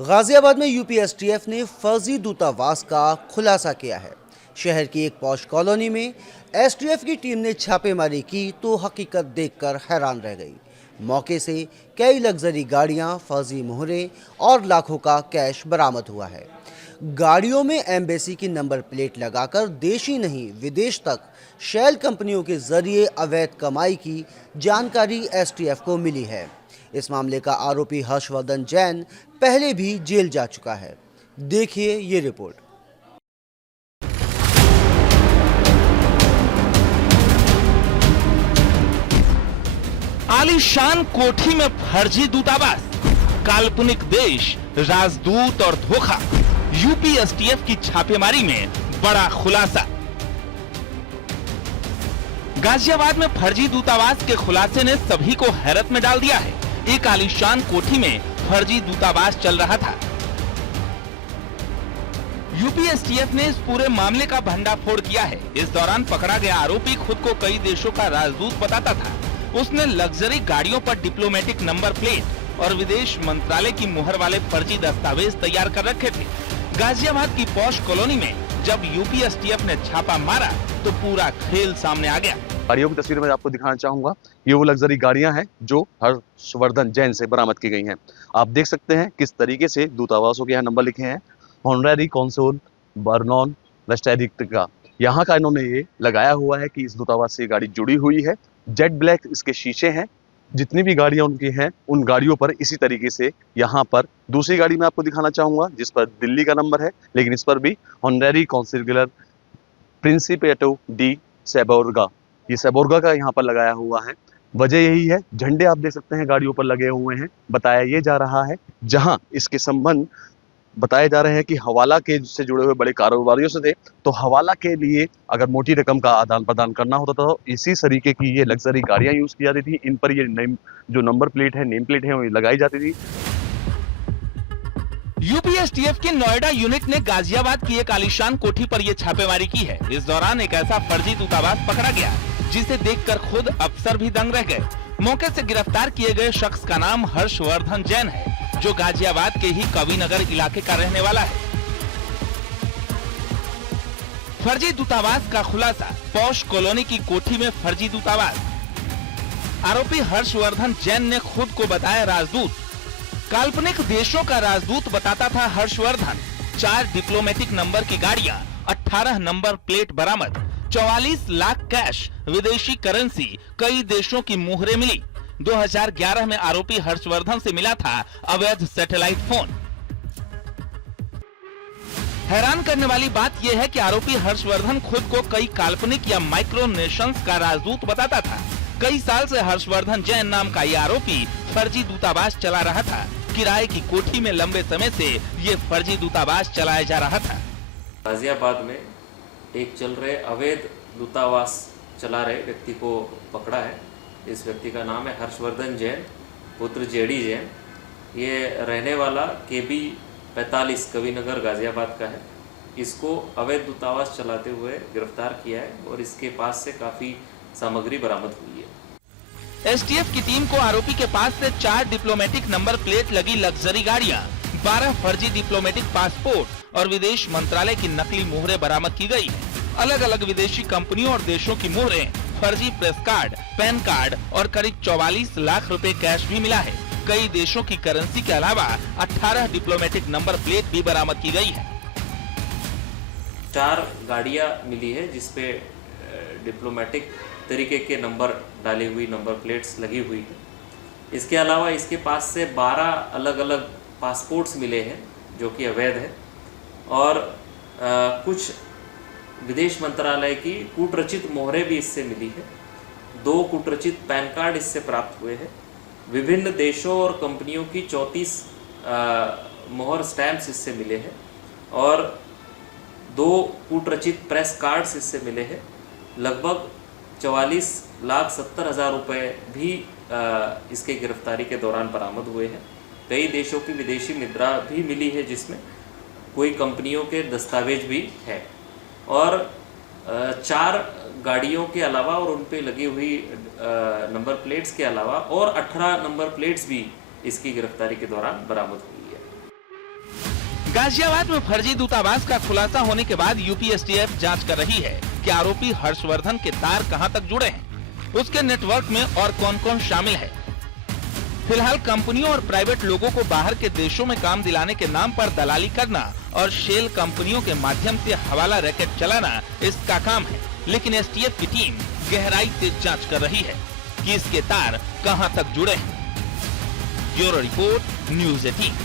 गाजियाबाद में यूपीएसटीएफ ने फर्जी दूतावास का खुलासा किया है। शहर की एक पॉश कॉलोनी में एसटीएफ की टीम ने छापेमारी की तो हकीकत देखकर हैरान रह गई। मौके से कई लग्जरी गाड़ियां, फर्जी मोहरें और लाखों का कैश बरामद हुआ है। गाड़ियों में एम्बेसी की नंबर प्लेट लगाकर देश ही नहीं विदेश तक शेल कंपनियों के जरिए अवैध कमाई की जानकारी एसटीएफ को मिली है। इस मामले का आरोपी हर्षवर्धन जैन पहले भी जेल जा चुका है। देखिए ये रिपोर्ट। आलीशान कोठी में फर्जी दूतावास, काल्पनिक देश, राजदूत और धोखा। यूपीएसटीएफ की छापेमारी में बड़ा खुलासा। गाजियाबाद में फर्जी दूतावास के खुलासे ने सभी को हैरत में डाल दिया है। एक आलीशान कोठी में फर्जी दूतावास चल रहा था। यूपीएसटीएफ ने इस पूरे मामले का भंडाफोड़ किया है। इस दौरान पकड़ा गया आरोपी खुद को कई देशों का राजदूत बताता था। उसने लग्जरी गाड़ियों पर डिप्लोमेटिक नंबर प्लेट और विदेश मंत्रालय की मुहर वाले फर्जी दस्तावेज तैयार कर रखे थे। गाजियाबाद की पॉश कॉलोनी में जब यूपीएसटीएफ ने छापा मारा तो पूरा खेल सामने आ गया। गाड़ियों की तस्वीर मैं आपको दिखाना चाहूंगा। ये वो लग्जरी गाड़ियां हैं जो हर्षवर्धन जैन से बरामद की गई हैं। आप देख सकते हैं किस तरीके से दूतावासों के यहाँ नंबर लिखे हैं। ऑनरेरी कॉन्सुल बर्नॉन वेस्टेरिका, यहाँ का इन्होंने ये लगाया हुआ है कि इस दूतावास से ये गाड़ी जुड़ी हुई है। जेट ब्लैक इसके शीशे हैं। जितनी भी गाड़ियां उनकी हैं उन गाड़ियों पर इसी तरीके से यहाँ पर दूसरी गाड़ी मैं आपको दिखाना चाहूंगा जिस पर दिल्ली का नंबर है, लेकिन इस पर भी ऑनरेरी कॉन्सुलर प्रिंसिपेटो डी सेबोर्गा, ये सेबोर्गा का यहाँ पर लगाया हुआ है। वजह यही है, झंडे आप देख सकते हैं गाड़ियों पर लगे हुए हैं। बताया ये जा रहा है जहां इसके संबंध बताए जा रहे हैं कि हवाला के से जुड़े हुए बड़े कारोबारियों से थे, तो हवाला के लिए अगर मोटी रकम का आदान प्रदान करना होता तो इसी तरीके की ये लग्जरी गाड़ियां यूज की जाती थी। इन पर ये जो नंबर प्लेट है, नेम प्लेट है, वो लगाई जाती थी। यूपीएसटीएफ की नोएडा यूनिट ने गाजियाबाद की एक आलीशान कोठी पर यह छापेमारी की है। इस दौरान एक ऐसा फर्जी दूतावास पकड़ा गया जिसे देखकर खुद अफसर भी दंग रह गए। मौके से गिरफ्तार किए गए शख्स का नाम हर्षवर्धन जैन है, जो गाजियाबाद के ही कविनगर इलाके का रहने वाला है। फर्जी दूतावास का खुलासा, पॉश कॉलोनी की कोठी में फर्जी दूतावास। आरोपी हर्षवर्धन जैन ने खुद को बताया राजदूत। काल्पनिक देशों का राजदूत बताता था हर्षवर्धन। 4 डिप्लोमेटिक नंबर की गाड़ियां, 18 नंबर प्लेट बरामद, 44 लाख कैश, विदेशी करेंसी, कई देशों की मुहरें मिली। 2011 में आरोपी हर्षवर्धन से मिला था अवैध सैटेलाइट फोन। हैरान करने वाली बात यह है कि आरोपी हर्षवर्धन खुद को कई काल्पनिक या माइक्रो नेशंस का राजदूत बताता था। कई साल से हर्षवर्धन जैन नाम का यह आरोपी फर्जी दूतावास चला रहा था। किराए की कोठी में लंबे समय से ये फर्जी दूतावास चलाया जा रहा था। गाजियाबाद में एक चल रहे अवैध दूतावास चला रहे व्यक्ति को पकड़ा है। इस व्यक्ति का नाम है हर्षवर्धन जैन, पुत्र जेडी जैन। ये रहने वाला केबी 45 कविनगर गाजियाबाद का है। इसको अवैध दूतावास चलाते हुए गिरफ्तार किया है और इसके पास से काफ़ी सामग्री बरामद हुई है। एसटीएफ की टीम को आरोपी के पास से 4 डिप्लोमेटिक नंबर प्लेट लगी लग्जरी गाड़ियां, 12 फर्जी डिप्लोमेटिक पासपोर्ट और विदेश मंत्रालय की नकली मुहरें बरामद की गई है। अलग अलग विदेशी कंपनियों और देशों की मुहरें, फर्जी प्रेस कार्ड, पैन कार्ड और करीब 44 लाख रुपए कैश भी मिला है। कई देशों की करेंसी के अलावा 18 डिप्लोमेटिक नंबर प्लेट भी बरामद की गई है। 4 गाड़ियां मिली है जिसपे डिप्लोमेटिक तरीके के नंबर डाली हुई नंबर प्लेट्स लगी हुई है। इसके अलावा इसके पास से 12 अलग अलग पासपोर्ट्स मिले हैं जो कि अवैध है और कुछ विदेश मंत्रालय की कूटरचित मोहरें भी इससे मिली है। 2 कूटरचित पैन कार्ड इससे प्राप्त हुए हैं। विभिन्न देशों और कंपनियों की 34 मोहर स्टैम्प्स इससे मिले हैं और 2 कूटरचित प्रेस कार्ड्स इससे मिले हैं। लगभग 44,70,000 रुपये भी इसके गिरफ्तारी के दौरान बरामद हुए हैं। कई देशों की विदेशी मुद्रा भी मिली है जिसमें कोई कंपनियों के दस्तावेज भी है और 4 गाड़ियों के अलावा और उन पे लगी हुई नंबर प्लेट्स के अलावा और 18 नंबर प्लेट्स भी इसकी गिरफ्तारी के दौरान बरामद हुई है। गाजियाबाद में फर्जी दूतावास का खुलासा होने के बाद यूपी एसटीएफ जांच कर रही है कि आरोपी हर्षवर्धन के तार कहां तक जुड़े हैं, उसके नेटवर्क में और कौन कौन शामिल है। फिलहाल कंपनियों और प्राइवेट लोगों को बाहर के देशों में काम दिलाने के नाम पर दलाली करना और शेल कंपनियों के माध्यम से हवाला रैकेट चलाना इसका काम है, लेकिन एसटीएफ की टीम गहराई से जांच कर रही है कि इसके तार कहां तक जुड़े हैं। Bureau report, news 18।